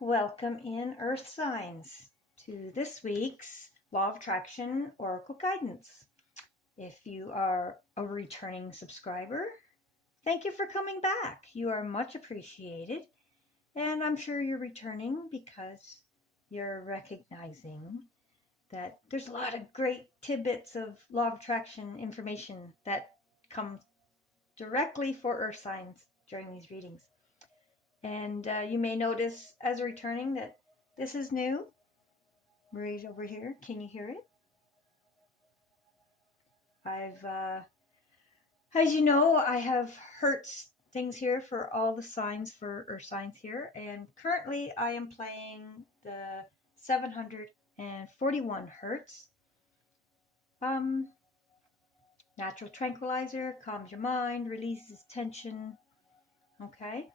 Welcome in Earth Signs to this week's Law of Attraction Oracle Guidance. If you are a returning subscriber, thank you for coming back. You are much appreciated, and I'm sure you're returning because you're recognizing that there's a lot of great tidbits of Law of Attraction information that comes directly for Earth Signs during these readings. And you may notice as returning that this is new. Marie's over here. Can you hear it? As you know, I have Hertz things here for all the signs for Earth signs here. And currently I am playing the 741 Hertz. Natural tranquilizer, calms your mind, releases tension. Okay.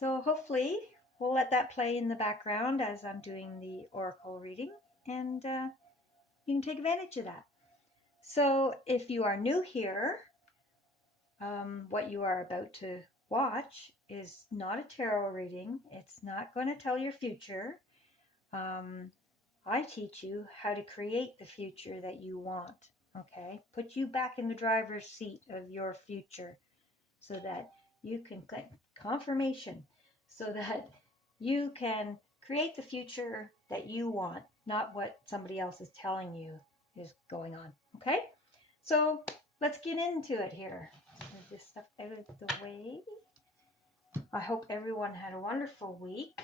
So hopefully we'll let that play in the background as I'm doing the oracle reading, and you can take advantage of that. So if you are new here, what you are about to watch is not a tarot reading. It's not going to tell your future. I teach you how to create the future that you want, okay? Put you back in the driver's seat of your future so that you can get confirmation, so that you can create the future that you want, not what somebody else is telling you is going on. Okay? So let's get into it here. Move this stuff out of the way. I hope everyone had a wonderful week,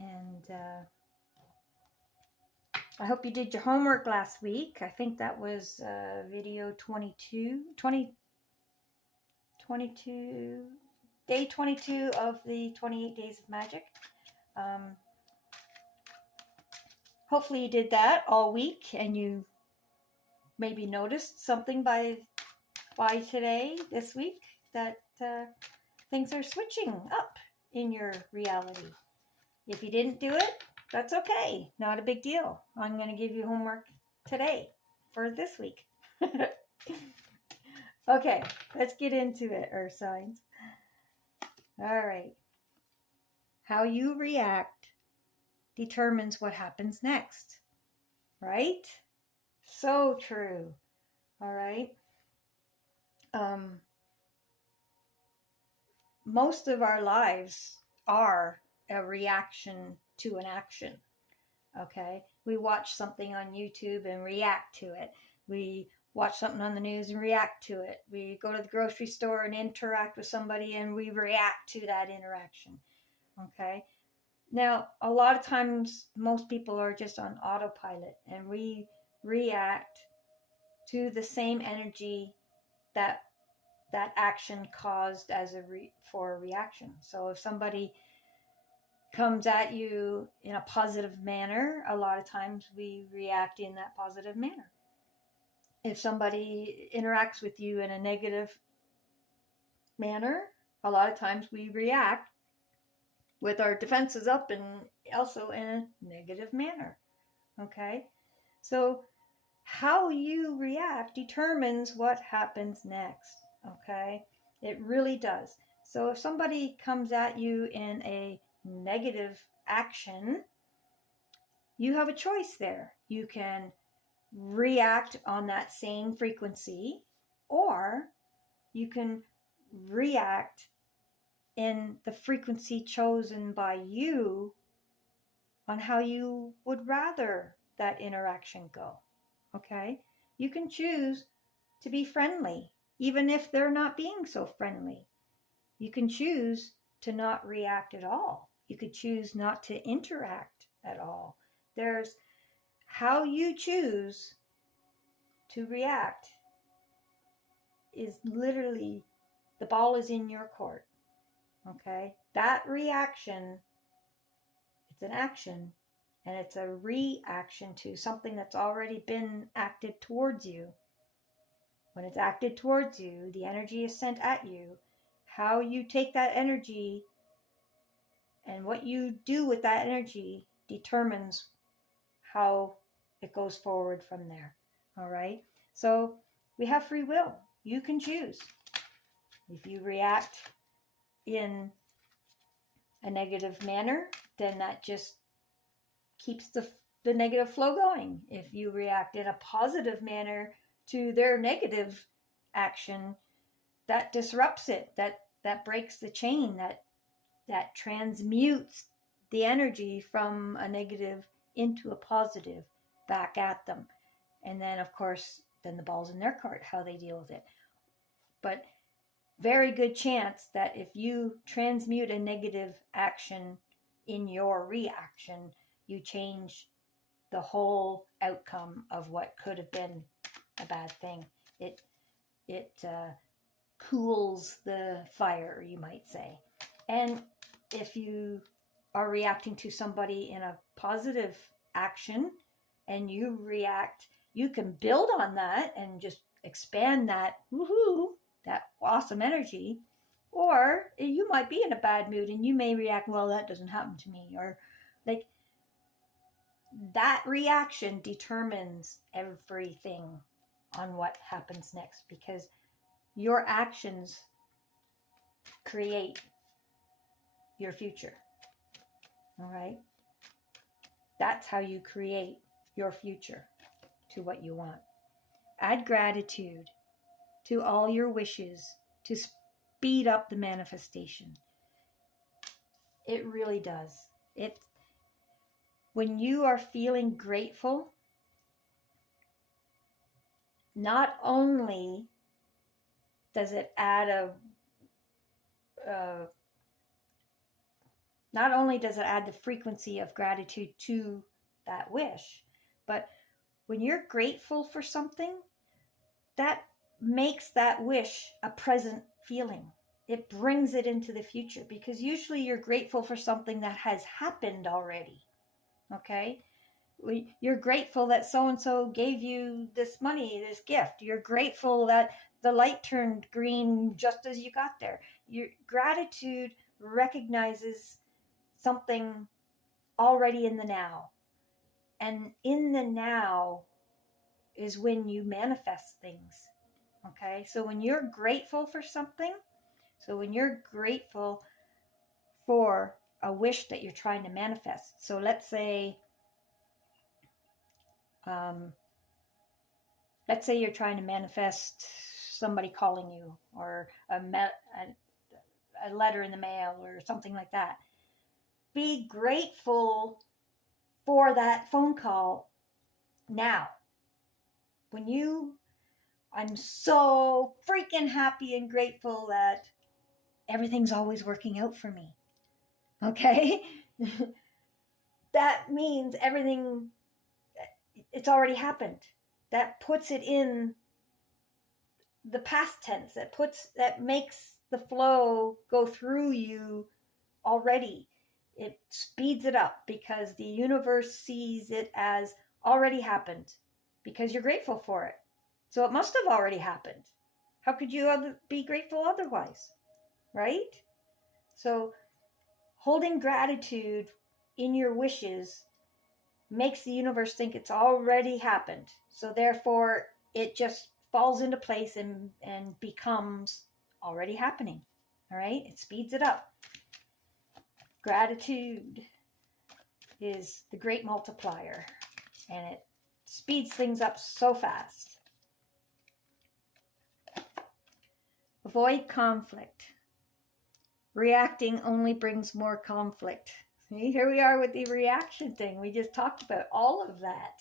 and I hope you did your homework last week. I think that was video 22, day 22 of the 28 Days of Magic. Hopefully you did that all week, and you maybe noticed something by today, this week, that things are switching up in your reality. If you didn't do it, that's okay. Not a big deal. I'm going to give you homework today for this week. Okay, let's get into it, Earth signs. All right. How you react determines what happens next, right? So true. All right. Most of our lives are a reaction to an action. Okay. We watch something on YouTube and react to it. We watch something on the news and react to it. We go to the grocery store and interact with somebody and we react to that interaction. Okay. Now, a lot of times, most people are just on autopilot, and we react to the same energy that action caused as for a reaction. So if somebody comes at you in a positive manner, a lot of times we react in that positive manner. If somebody interacts with you in a negative manner, a lot of times we react with our defenses up and also in a negative manner. Okay? So how you react determines what happens next. Okay? It really does. So if somebody comes at you in a negative action, you have a choice there. You can react on that same frequency, or you can react in the frequency chosen by you on how you would rather that interaction go. Okay? You can choose to be friendly, even if they're not being so friendly. You can choose to not react at all. You could choose not to interact at all. There's how you choose to react is literally, the ball is in your court. Okay? That reaction, it's an action, and it's a reaction to something that's already been acted towards you. When it's acted towards you, the energy is sent at you. How you take that energy and what you do with that energy determines how it goes forward from there. All right? So we have free will. You can choose. If you react in a negative manner, then that just keeps the negative flow going. If you react in a positive manner to their negative action, that disrupts it, that breaks the chain, that transmutes the energy from a negative into a positive back at them. And then, of course, then the ball's in their court, how they deal with it. But very good chance that if you transmute a negative action in your reaction, you change the whole outcome of what could have been a bad thing. It cools the fire, you might say. And if you are reacting to somebody in a positive action and you react, you can build on that and just expand that, woohoo, that awesome energy. Or you might be in a bad mood and you may react, well, that doesn't happen to me. Or like, that reaction determines everything on what happens next, because your actions create your future. All right? That's how you create your future to what you want. Add gratitude to all your wishes to speed up the manifestation. It really does. When you are feeling grateful, not only does it add the frequency of gratitude to that wish, but when you're grateful for something, that makes that wish a present feeling. It brings it into the future, because usually you're grateful for something that has happened already. Okay? You're grateful that so-and-so gave you this money, this gift. You're grateful that the light turned green just as you got there. Your gratitude recognizes something already in the now. And in the now is when you manifest things. Okay? So when you're grateful for something, when you're grateful for a wish that you're trying to manifest. So let's say you're trying to manifest somebody calling you, or a letter in the mail, or something like that. Be grateful for that phone call now. I'm so freaking happy and grateful that everything's always working out for me. Okay? That means everything, it's already happened. That puts it in the past tense. That makes the flow go through you already. It speeds it up because the universe sees it as already happened, because you're grateful for it. So it must have already happened. How could you be grateful otherwise? Right? So holding gratitude in your wishes makes the universe think it's already happened. So therefore, it just falls into place and becomes already happening. All right? It speeds it up. Gratitude is the great multiplier, and it speeds things up so fast. Avoid conflict. Reacting only brings more conflict. See, here we are with the reaction thing. We just talked about all of that.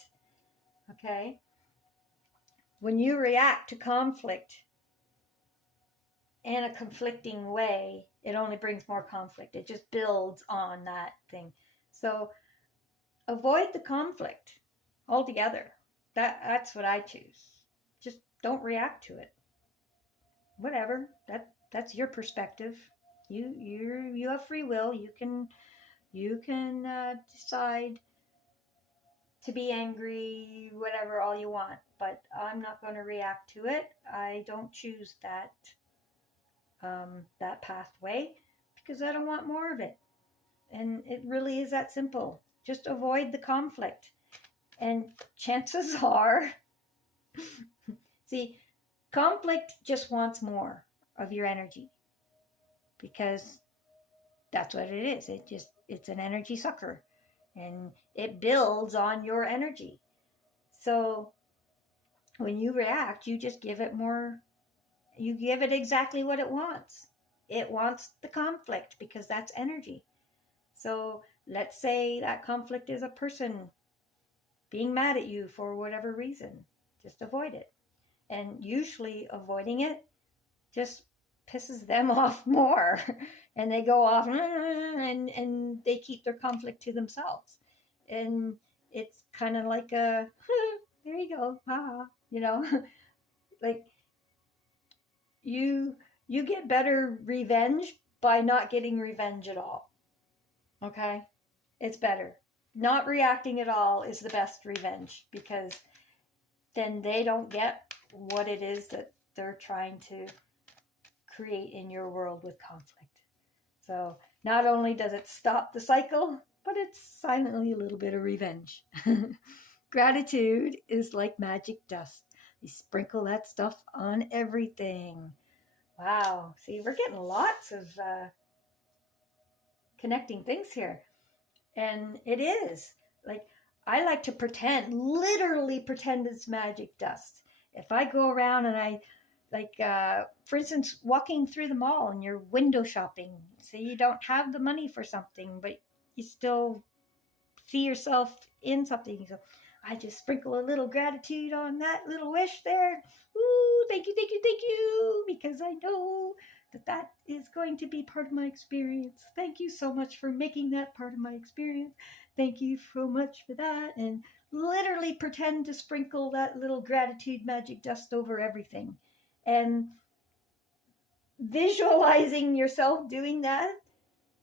Okay? When you react to conflict in a conflicting way, it only brings more conflict. It just builds on that thing. So avoid the conflict altogether. That's what I choose. Just don't react to it. Whatever. That's your perspective. You have free will. You can decide to be angry, whatever, all you want. But I'm not going to react to it. I don't choose that pathway, because I don't want more of it. And it really is that simple. Just avoid the conflict. And chances are, see, conflict just wants more of your energy, because that's what it is. It's an energy sucker, and it builds on your energy. So when you react, you just give it more, you give it exactly what it wants. It wants the conflict because that's energy. So let's say that conflict is a person being mad at you for whatever reason. Just avoid it. And usually avoiding it just pisses them off more. And they go off and they keep their conflict to themselves. And it's kind of like a, there you go, you know, like you get better revenge by not getting revenge at all. Okay? It's better. Not reacting at all is the best revenge, because then they don't get what it is that they're trying to create in your world with conflict. So not only does it stop the cycle, but it's silently a little bit of revenge. Gratitude is like magic dust. You sprinkle that stuff on everything. Wow. See, we're getting lots of connecting things here. And it is. Like, I like to pretend, literally pretend it's magic dust. If I go around and I, like, for instance, walking through the mall and you're window shopping, say you don't have the money for something, but you still see yourself in something. So I just sprinkle a little gratitude on that little wish there. Ooh, thank you, thank you, thank you, because I know that is going to be part of my experience. Thank you so much for making that part of my experience. Thank you so much for that. And literally pretend to sprinkle that little gratitude magic dust over everything. And visualizing yourself doing that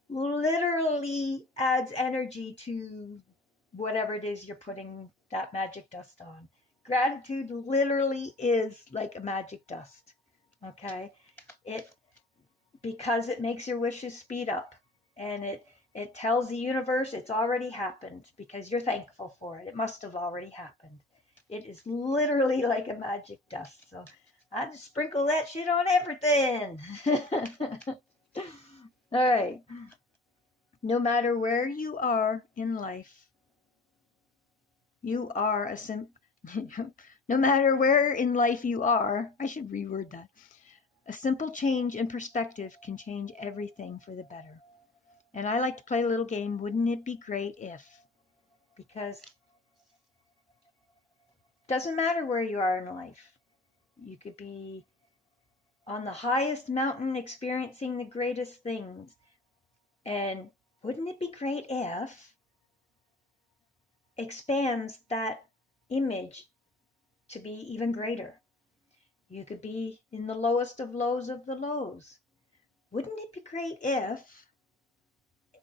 literally adds energy to whatever it is you're putting that magic dust on. Gratitude literally is like a magic dust. Okay? Because it makes your wishes speed up, and it tells the universe it's already happened because you're thankful for it. It must have already happened. It is literally like a magic dust. So I just sprinkle that shit on everything. All right. No matter where you are in life, you are no matter where in life you are, I should reword that. A simple change in perspective can change everything for the better. And I like to play a little game, wouldn't it be great if? Because it doesn't matter where you are in life. You could be on the highest mountain experiencing the greatest things. And wouldn't it be great if expands that image to be even greater? You could be in the lowest of the lows. Wouldn't it be great if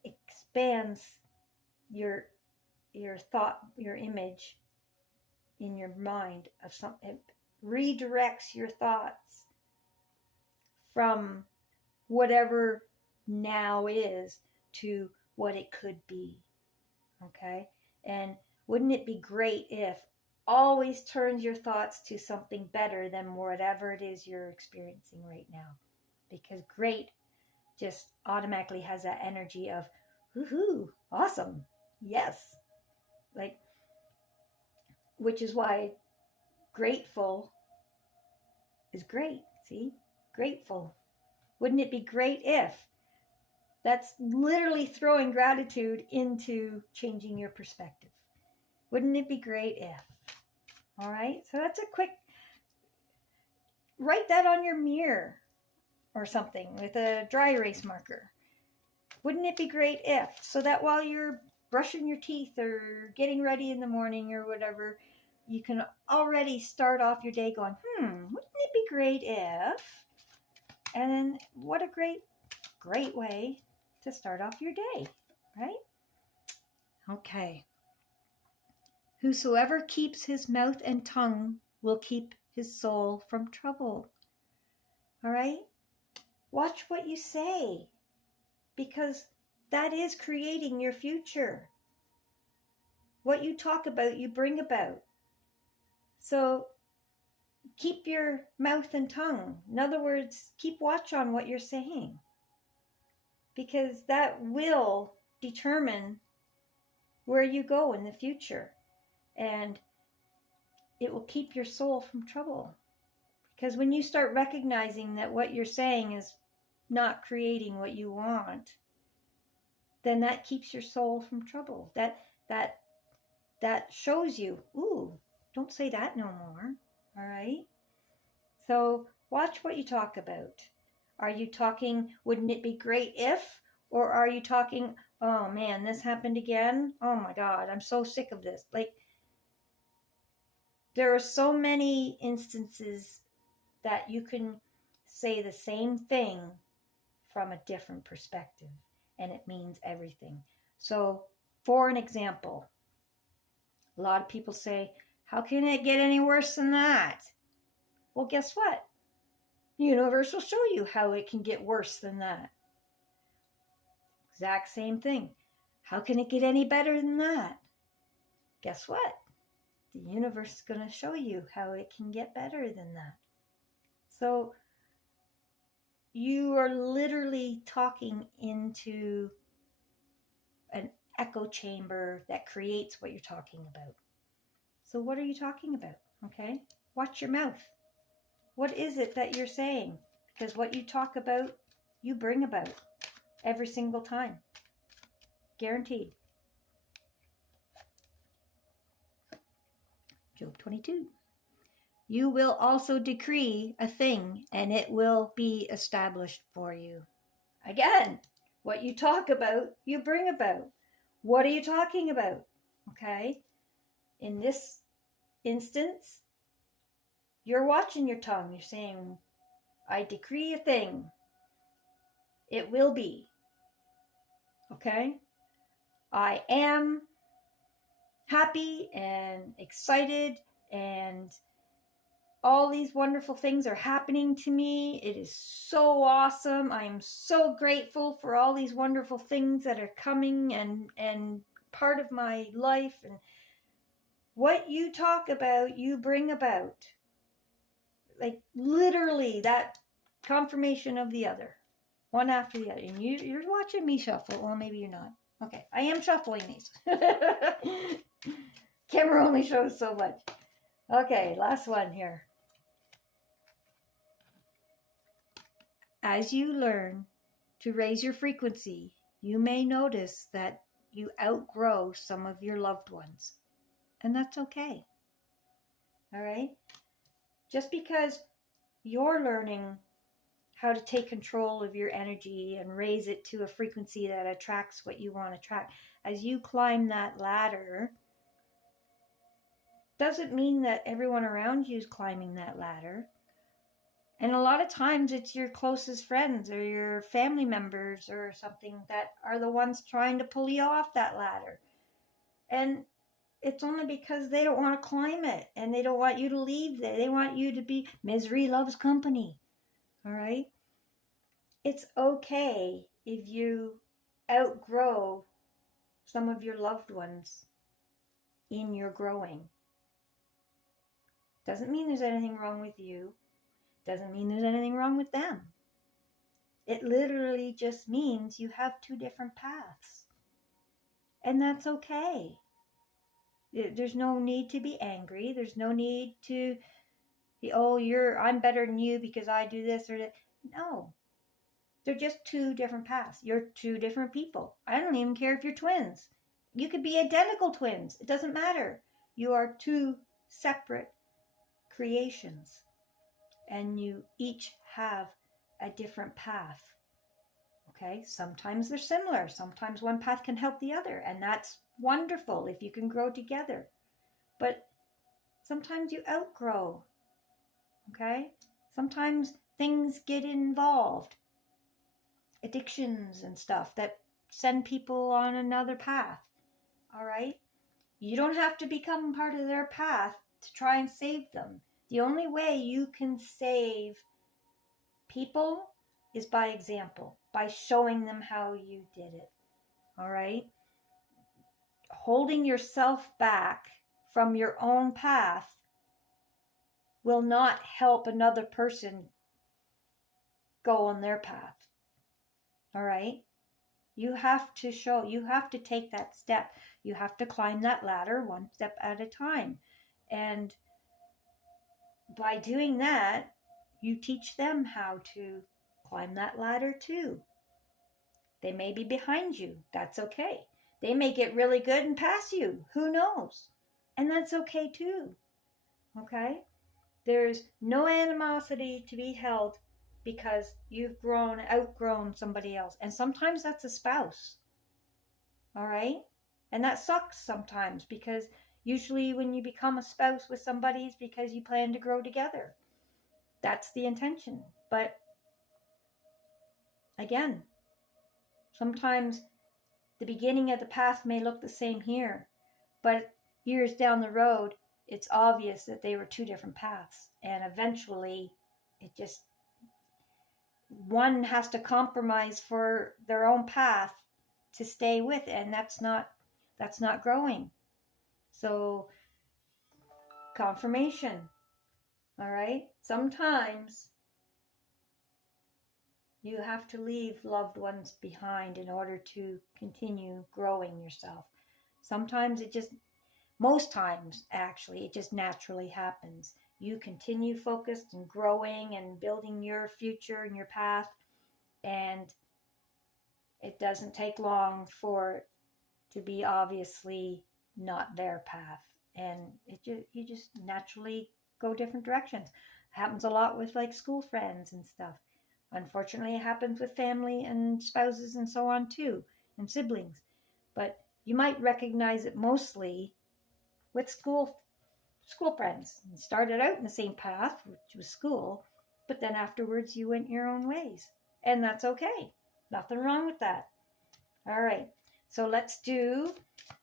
expands your thought, your image in your mind of something? It redirects your thoughts from whatever now is to what it could be. Okay? And wouldn't it be great if always turns your thoughts to something better than whatever it is you're experiencing right now? Because great just automatically has that energy of, woohoo, awesome, yes. Like, which is why grateful is great. See? Grateful. Wouldn't it be great if? That's literally throwing gratitude into changing your perspective. Wouldn't it be great if? All right, so that's a quick, write that on your mirror or something with a dry erase marker. Wouldn't it be great if? So that while you're brushing your teeth or getting ready in the morning or whatever, you can already start off your day going, wouldn't it be great if? And then what a great way to start off your day, right? Okay. Whosoever keeps his mouth and tongue will keep his soul from trouble. All right? Watch what you say, because that is creating your future. What you talk about, you bring about. So keep your mouth and tongue. In other words, keep watch on what you're saying, because that will determine where you go in the future. And it will keep your soul from trouble. Because when you start recognizing that what you're saying is not creating what you want, then that keeps your soul from trouble. That shows you, ooh, don't say that no more. All right? So watch what you talk about. Are you talking, wouldn't it be great if? Or are you talking, oh man, this happened again? Oh my God, I'm so sick of this. Like, there are so many instances that you can say the same thing from a different perspective, and it means everything. So, for an example, a lot of people say, how can it get any worse than that? Well, guess what? The universe will show you how it can get worse than that. Exact same thing. How can it get any better than that? Guess what? The universe is going to show you how it can get better than that. So you are literally talking into an echo chamber that creates what you're talking about. So what are you talking about? Okay? Watch your mouth. What is it that you're saying? Because what you talk about, you bring about every single time. Guaranteed. Job 22. You will also decree a thing, and it will be established for you. Again, what you talk about, you bring about. What are you talking about? Okay? In this instance, you're watching your tongue. You're saying, I decree a thing. It will be. Okay? I am happy and excited, and all these wonderful things are happening to me. It is so awesome. I am so grateful for all these wonderful things that are coming and part of my life. And what you talk about, you bring about. Like literally that confirmation of the other. One after the other. And you're watching me shuffle. Well, maybe you're not. Okay, I am shuffling these. Camera only shows so much. Okay, last one here. As you learn to raise your frequency, you may notice that you outgrow some of your loved ones. And that's okay. All right? Just because you're learning how to take control of your energy and raise it to a frequency that attracts what you want to attract, as you climb that ladder, doesn't mean that everyone around you is climbing that ladder. And a lot of times it's your closest friends or your family members or something that are the ones trying to pull you off that ladder. And it's only because they don't want to climb it and they don't want you to leave there. They want you to be, misery loves company. All right? It's okay if you outgrow some of your loved ones in your growing. Doesn't mean there's anything wrong with you. Doesn't mean there's anything wrong with them. It literally just means you have two different paths. And that's okay. There's no need to be angry. There's no need to be, oh, I'm better than you because I do this or that. No. They're just two different paths. You're two different people. I don't even care if you're twins. You could be identical twins. It doesn't matter. You are two separate creations. And you each have a different path. Okay? Sometimes they're similar. Sometimes one path can help the other. And that's wonderful if you can grow together. But sometimes you outgrow. Okay? Sometimes things get involved. Addictions and stuff that send people on another path. All right? You don't have to become part of their path to try and save them. The only way you can save people is by example, by showing them how you did it. All right? Holding yourself back from your own path will not help another person go on their path. All right? You have to show, you have to take that step. You have to climb that ladder one step at a time. And by doing that, you teach them how to climb that ladder too. They may be behind you. That's okay. They may get really good and pass you. Who knows? And that's okay too. Okay? There's no animosity to be held because you've outgrown somebody else. And sometimes that's a spouse. All right? And that sucks sometimes, because usually when you become a spouse with somebody, it's because you plan to grow together. That's the intention. But again, sometimes the beginning of the path may look the same here, but years down the road, it's obvious that they were two different paths. And eventually, one has to compromise for their own path to stay with, and that's not growing. So, confirmation. All right? Sometimes you have to leave loved ones behind in order to continue growing yourself. Sometimes most times actually, it just naturally happens. You continue focused and growing and building your future and your path, and it doesn't take long for it to be obviously not their path, and you just naturally go different directions. It happens a lot with like school friends and stuff. Unfortunately, it happens with family and spouses and so on too, and siblings. But you might recognize it mostly with school friends. You started out in the same path, which was school, but then afterwards you went your own ways. And that's okay. Nothing wrong with that. All right. So let's do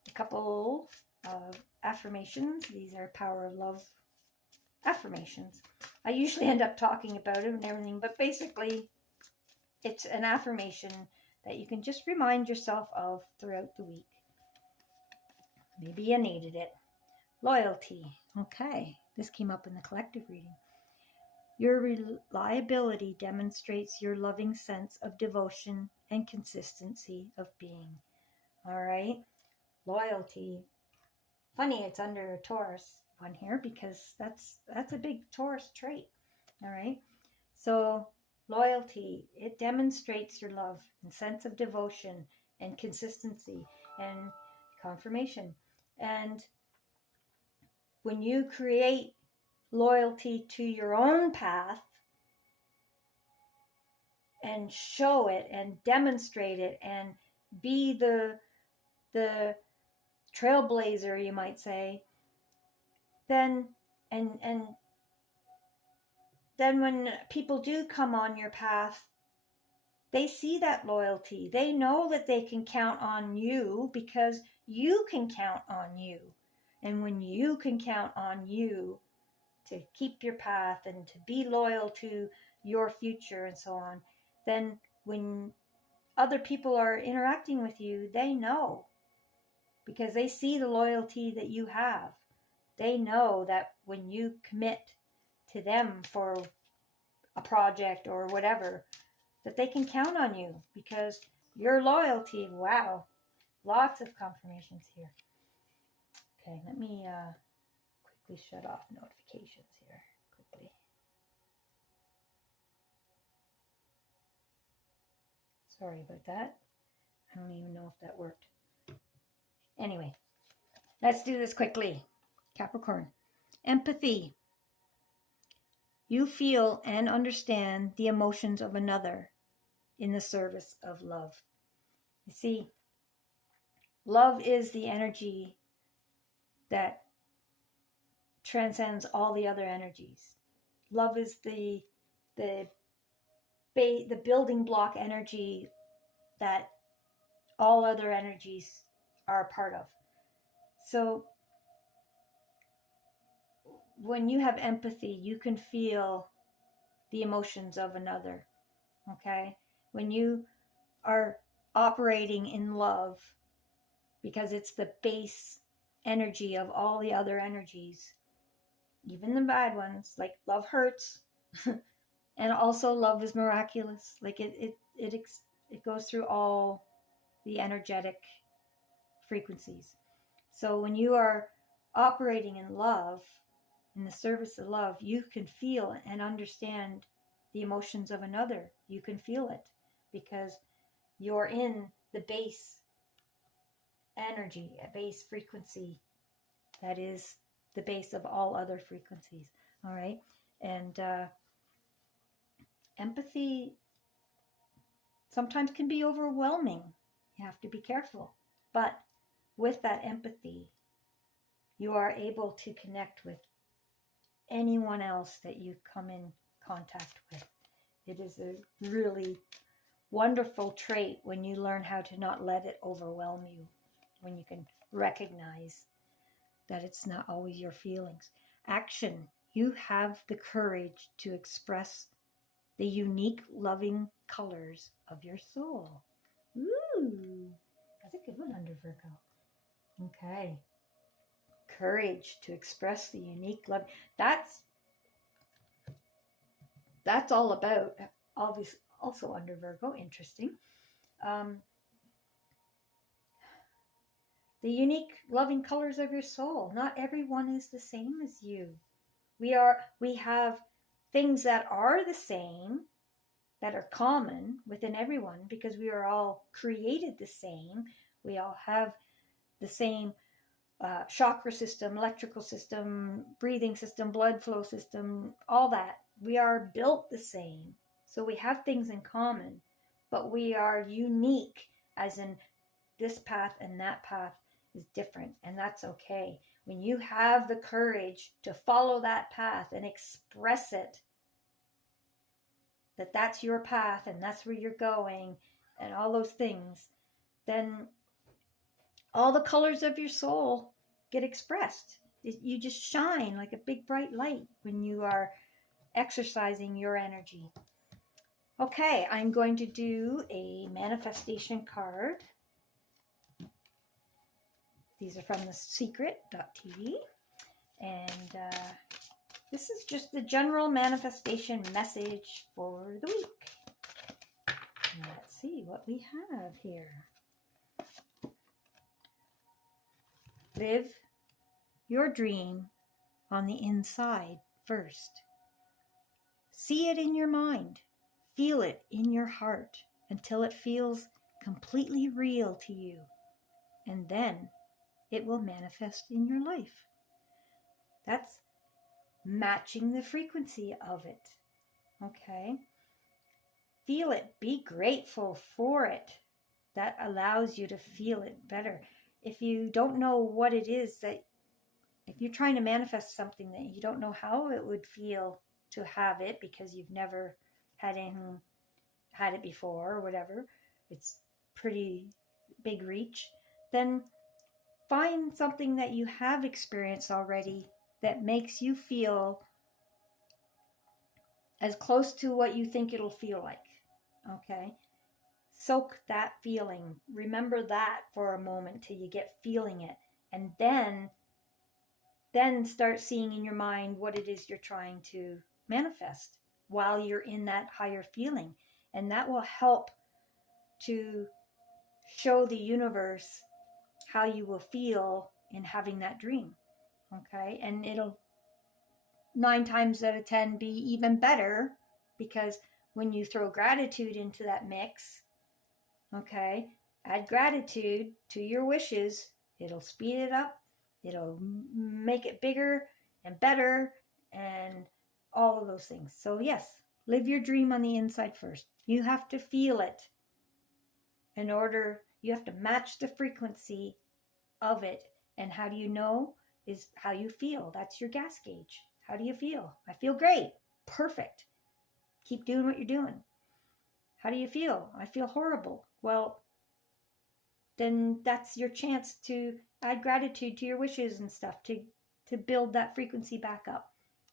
a couple of affirmations. These are Power of Love affirmations. I usually end up talking about it and everything, but basically it's an affirmation that you can just remind yourself of throughout the week. Maybe you needed it. Loyalty. Okay, this came up in the collective reading. Your reliability demonstrates your loving sense of devotion and consistency of being. All right, loyalty. Funny, it's under a Taurus one here, because that's a big Taurus trait. All right, so loyalty, it demonstrates your love and sense of devotion and consistency and confirmation. And when you create loyalty to your own path and show it and demonstrate it and be the trailblazer, you might say, then then when people do come on your path, they see that loyalty. They know that they can count on you because you can count on you. And when you can count on you to keep your path and to be loyal to your future and so on, then when other people are interacting with you, they know, because they see the loyalty that you have. They know that when you commit to them for a project or whatever, that they can count on you because your loyalty. Wow, lots of confirmations here. Okay, let me quickly shut off notifications here quickly. Sorry about that. I don't even know if that worked. Anyway, let's do this quickly. Capricorn. Empathy. You feel and understand the emotions of another in the service of love. You see, love is the energy that transcends all the other energies. Love is the building block energy that all other energies are a part of. So when you have empathy, you can feel the emotions of another. Okay? When you are operating in love, because it's the base energy of all the other energies, even the bad ones, like love hurts, and also love is miraculous. Like it goes through all the energetic frequencies. So when you are operating in love, in the service of love, you can feel and understand the emotions of another. You can feel it because you're in the base energy, a base frequency that is the base of all other frequencies. All right. And empathy sometimes can be overwhelming. You have to be careful. But with that empathy, you are able to connect with anyone else that you come in contact with. It is a really wonderful trait when you learn how to not let it overwhelm you, when you can recognize that it's not always your feelings. Action. You have the courage to express the unique, loving colors of your soul. Ooh, that's a good one under Virgo. Okay. Courage to express the unique love. That's all about, obviously, also under Virgo. Interesting. The unique, loving colors of your soul. Not everyone is the same as you. We have things that are the same, that are common within everyone, because we are all created the same. We all have the same chakra system, electrical system, breathing system, blood flow system, all that. We are built the same. So we have things in common, but we are unique, as in this path and that path is different, and that's okay. When you have the courage to follow that path and express it, that that's your path and that's where you're going and all those things, then all the colors of your soul get expressed. You just shine like a big bright light when you are exercising your energy. Okay, I'm going to do a manifestation card. These are from the secret.tv, and this is just the general manifestation message for the week. Let's see what we have here. Live your dream on the inside first. See it in your mind. Feel it in your heart until it feels completely real to you. And then it will manifest in your life. That's matching the frequency of it. Okay? Feel it. Be grateful for it. That allows you to feel it better. If you don't know what it is if you're trying to manifest something that you don't know how it would feel to have it because you've never had it before or whatever, it's pretty big reach, then find something that you have experienced already that makes you feel as close to what you think it'll feel like. Okay? Soak that feeling. Remember that for a moment till you get feeling it. And then start seeing in your mind what it is you're trying to manifest while you're in that higher feeling. And that will help to show the universe how you will feel in having that dream. Okay? And it'll 9 times out of 10 be even better, because when you throw gratitude into that mix, okay, add gratitude to your wishes, it'll speed it up, it'll make it bigger and better and all of those things. So yes, live your dream on the inside first. You have to feel it you have to match the frequency of it. And how do you know? Is how you feel. That's your gas gauge. How do you feel? I feel great. Perfect. Keep doing what you're doing. How do you feel? I feel horrible. Well, then that's your chance to add gratitude to your wishes and stuff to build that frequency back up.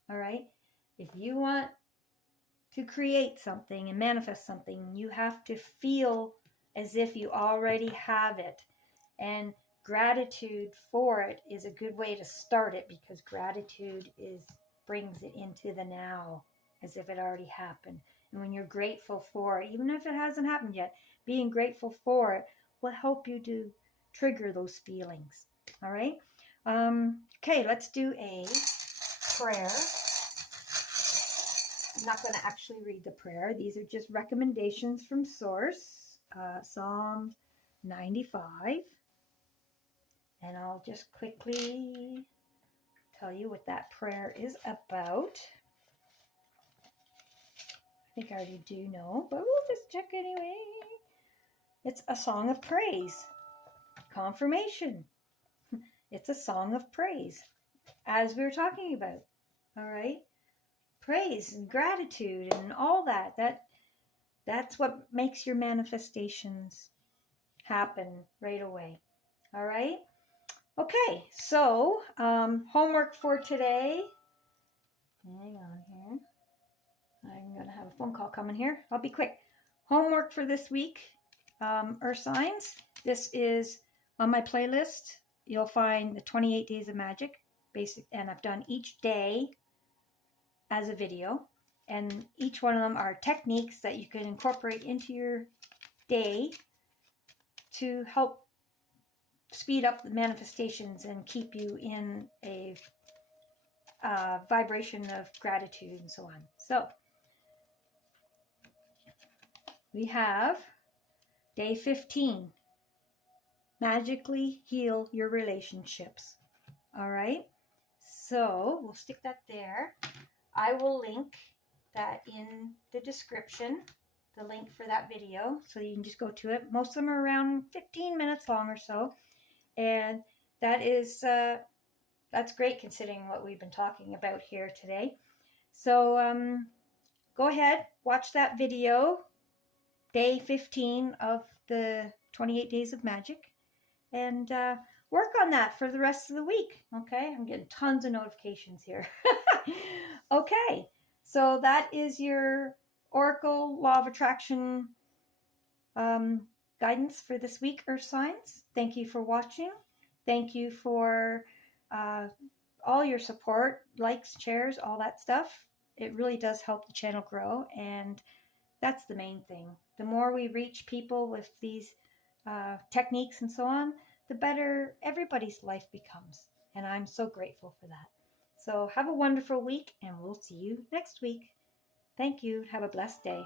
All right? If you want to create something and manifest something, you have to feel as if you already have it. And gratitude for it is a good way to start it, because gratitude brings it into the now as if it already happened. And when you're grateful for it, even if it hasn't happened yet, being grateful for it will help you to trigger those feelings. All right. Okay, let's do a prayer. I'm not going to actually read the prayer. These are just recommendations from Source, Psalm 95. And I'll just quickly tell you what that prayer is about. I think I already do know, but we'll just check anyway. It's a song of praise. Confirmation. It's a song of praise, as we were talking about. All right? Praise and gratitude and all that. That's what makes your manifestations happen right away. All right? Okay, so homework for today. Hang on here. I'm going to have a phone call coming here. I'll be quick. Homework for this week, Earth Signs. This is on my playlist. You'll find the 28 Days of Magic, basic, and I've done each day as a video. And each one of them are techniques that you can incorporate into your day to help speed up the manifestations and keep you in a vibration of gratitude and so on. So we have day 15. Magically heal your relationships. All right. So we'll stick that there. I will link that in the description, the link for that video, so you can just go to it. Most of them are around 15 minutes long or so. And that is, that's great considering what we've been talking about here today. So go ahead, watch that video, day 15 of the 28 Days of Magic, and work on that for the rest of the week. Okay, I'm getting tons of notifications here. Okay, so that is your Oracle Law of Attraction guidance for this week, Earth Signs. Thank you for watching. Thank you for all your support, likes, shares, all that stuff. It really does help the channel grow, and that's the main thing. The more we reach people with these techniques and so on, the better everybody's life becomes. And I'm so grateful for that. So have a wonderful week, and we'll see you next week. Thank you. Have a blessed day.